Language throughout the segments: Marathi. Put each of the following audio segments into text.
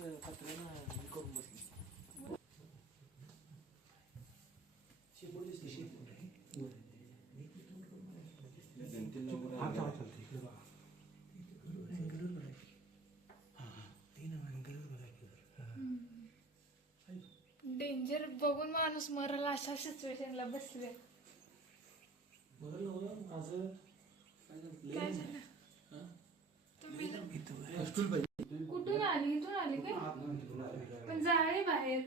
पत्र्यानं करून बसली. डेंजर बघून माणूस मरला अशा सिच्युएशनला बसले. काय झालं? कुठून आली? इथून आली काय? पण जाळे बाहेर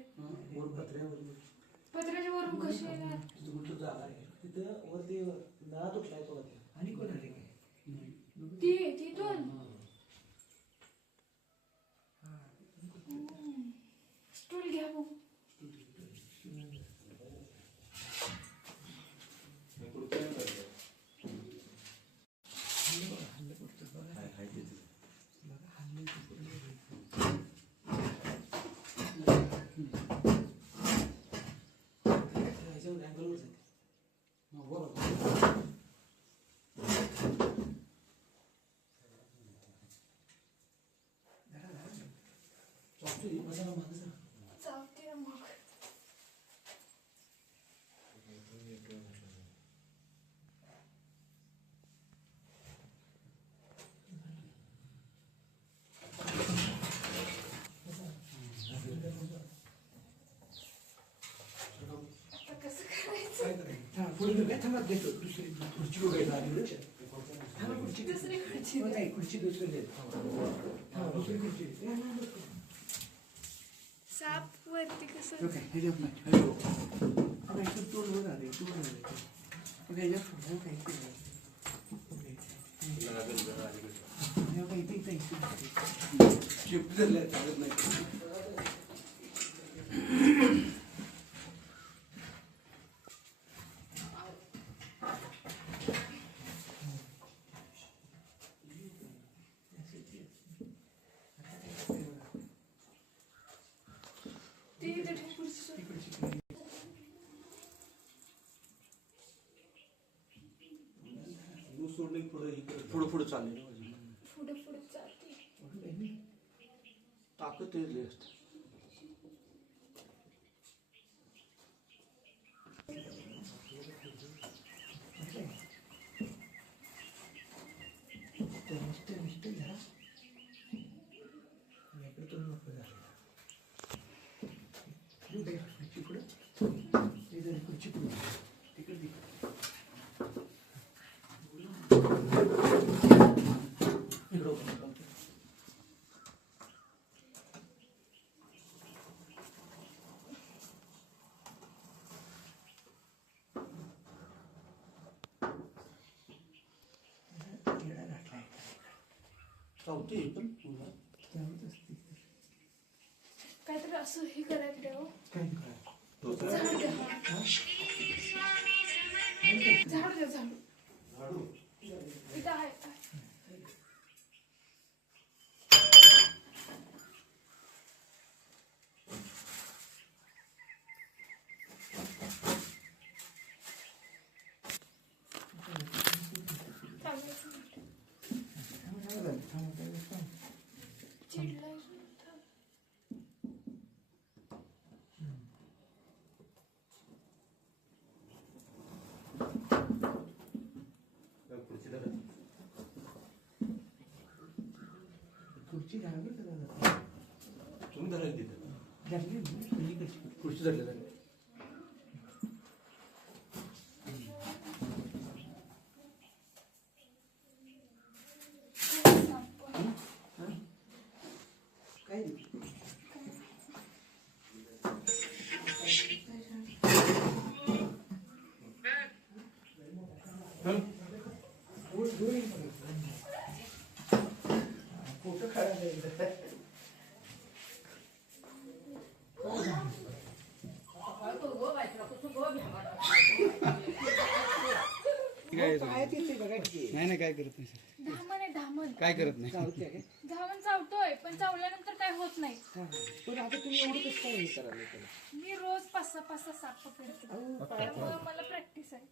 पत्र्याच्या वरून कशी येणार? तिथून स्टूल घ्या बघू. चालते मग. साप वरती कसं? पुढे चालले पुढे चालते. ताकद येईल असते. काहीतरी असं हे करायचं ठेव. झाडू द्या. झाडू इथं आहे. तुम्ही धरायला तिथं खुर्ची धरल्या जाते. फोटो काढायला नाही काय करत नाही. धामण आहे धामण. काय करत नाही. धामण चावतोय पण चावल्यानंतर काय होत नाही. पण आता तुम्ही एवढं कसं काय हे करायला त्याला? मी रोज 5-6 साप पकडते. त्यामुळे मला प्रॅक्टिस आहे.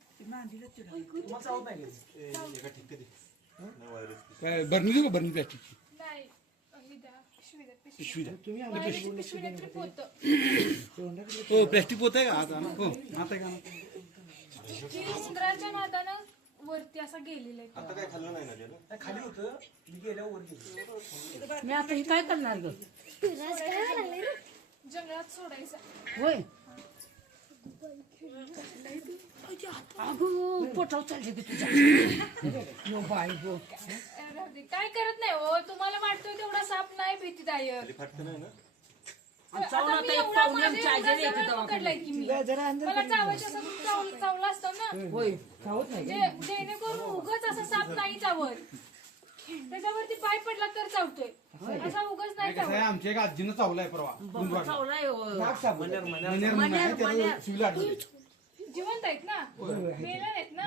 काय बरणी देऊ का? बरणी प्लॅस्टिकची नाही ही द्या. पिशवी द्या, पिशवी. पिशवी द्या. तुम्ही मला त्याची पिशवी नाही तरी पोतं. हो प्लॅस्टिक पोत आहे का आता हो आता का ती उंदराच्या नादानं वरती असा गेलेला आहे. आता काय खाल्लं नाही ना त्याला? खाली होतं मी गेल्यावर वर गेलो. मी आता हे काय करणार ग जंगलात सोडायचं. होय अगं पोटाव चालले की तुझ्या यो बाई गो काय करत नाही हो, तुम्हाला वाटतोय तेवढा साप नाही भीतीदायक. खाली फाटतं नाही ना? आता मी एवढा माझ्या एवढा सगळा पकडलाय की मी. जरा अंदर मला चावायचं असं चावला असतो ना, होय चावत नाही जेणेकरून उगाच असा साप नाही चावत. त्याच्यावरती पाय पडला तर चावतोय, असा उगाच नाही कसं आहे चावत. आमच्या एक आजीनं चावलाय परवा गुंजवाडला. चावलाय नाग साप होता. मनेर म्हणून आहे, त्याला शिवीला अडकली. जिवंत आहेत ना, मेले नाहीत ना.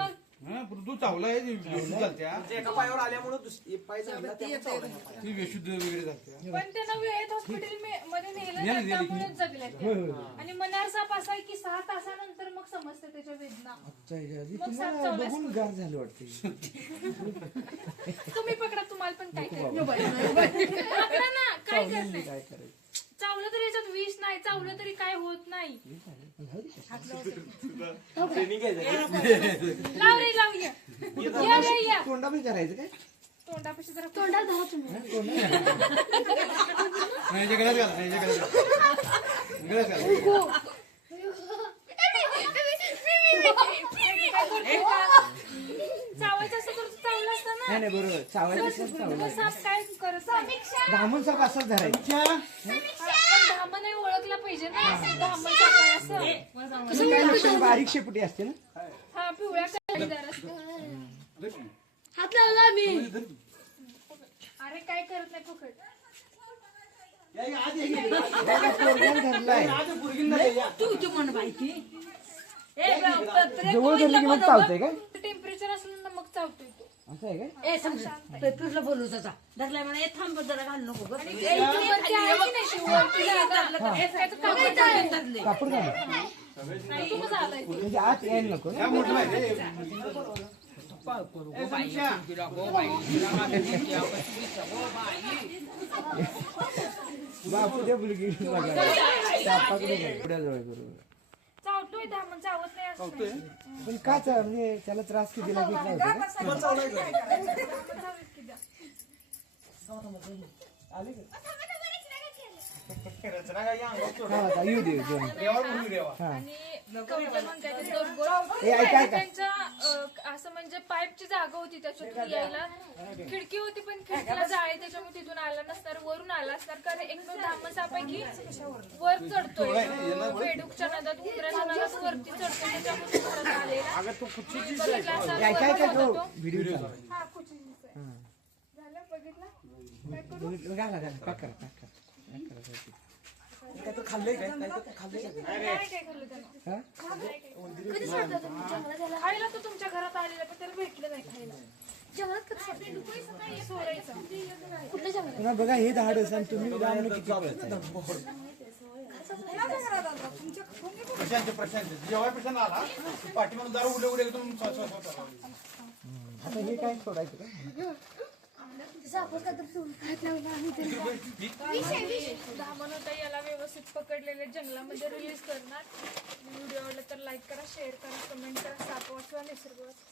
मग हा, पण तू चावलाय वेशूद झालत्या एका पायावर आल्यामुळे पाय झाला ती वेशूद वगैरे झालत्या. पण त्यांना वेळेत हॉस्पिटल मध्ये नेलं त्यामुळेच जगल्या त्या. आणि मनार साप असा आहे की 6 तासानंतर मग समजते त्याच्या वेदना. तुम्हाला बघून गार झालं वाटतं तुम्ही पकडा, तुम्हाला पण काय करायचं. पकडा ना, काय करत नाही. काय करायचं चावलं तरी याच्यात विष नाही, चावलं तरी काय होत नाही. ट्रेनिंग घ्यायचं. लाव रे लाव, या रे या. तोंडा बी करायचं काय तोंडापाशी जरा तोंडात धरा तुम्ही. नाही, याच्या गळ्यात घाला, याच्या गळ्यात घाला. गळ्यात घाला. चावायचं असं तर चावलं असतं ना. नाही नाही बरोबर चावायचं मग साप काय करत नाही. धामून साप असंच धरायचं पण धामं नाही ओळखला पाहिजे ना, धामण साप आहे असं. कसं काय लक्षण बारीक शेपटी असते ना हा, पिवळ्या कलर असतं. हात लावला मी. अरे काय करत नाही, पकड. बघा, पोरग्यानं धरलाय तू तू म्हण बाई की जवळ धरली की मग चालतंय काय टेम्परेचर असलं ना मग चावतोय तो. असं आहे काय ए समजा पेपरला बोलू त्याचा धरलाय म्हणा थांब जरा घाल नको ग वरती आहे की नाही शिववरती जागा? त्याचं कापड आहे. धरले कापड घाला तुम्ही झालंय ते. म्हणजे आत यायला नको ना काय मोठं माहिती आहे? बापू द्या मुलगी सापाकडे जाऊ. पुढे जाऊ बरोबर चावतोय धामण, चावत नाही असं नाही. पण का म्हणजे त्याला त्रास किती लागत नाही होता का? चावत की द्या. हा आता येऊ दे दोन रेवा बोलू रेवा. हा आणि कवटं मग काय ते दोन ए, ऐका, ऐका. त्यांच्या असं म्हणजे पाईपची जागा होती त्याच्यातून यायला. खिडकी होती पण खिडकीला जाळे, त्याच्यामुळे तिथून आला नसणार, वरून आला असणार. कारण एकदम धामण सापायकी वर चढतोय. बेडूकच्या नदात, उंदराच्या नदात वरती चढतोय, त्याच्यामुळे तो परत आलेला. बघितला असा ऐका ऐका वर तो होता तो. व्हिडिओ चालू हा, कुचिलीचा आहे. झालं, बघितला? काय करू? घाला घाला पॅक करा पॅक करा काय तर खाल्लंय काय काय तर खाल्लंय काय काय खाल्लं त्यानं? हा कधी सोडता तुम्ही जंगलात खायला तर तुमच्या घरात आलेलं, पण त्याला भेटलं नाही खायला. जंगलात कधी सोडता? सोडायचं. कुठल्या जंगलात पुन्हा बघा हे धाडस आणि तुम्ही लांब किती पळताय. प्रशांत जेव्हा प्रशांत आला पाठीमागून दारू उडे उडे एकदम आता हे काय सोडायचं का सापच का तर हात लावला आणि धामण होता, याला व्यवस्थित पकडलेले जंगलामध्ये रिलीज करणार. व्हिडिओ आवडला तर लाईक करा, शेअर करा, कमेंट करा. साप वाचवा, निसर्ग वाचवा.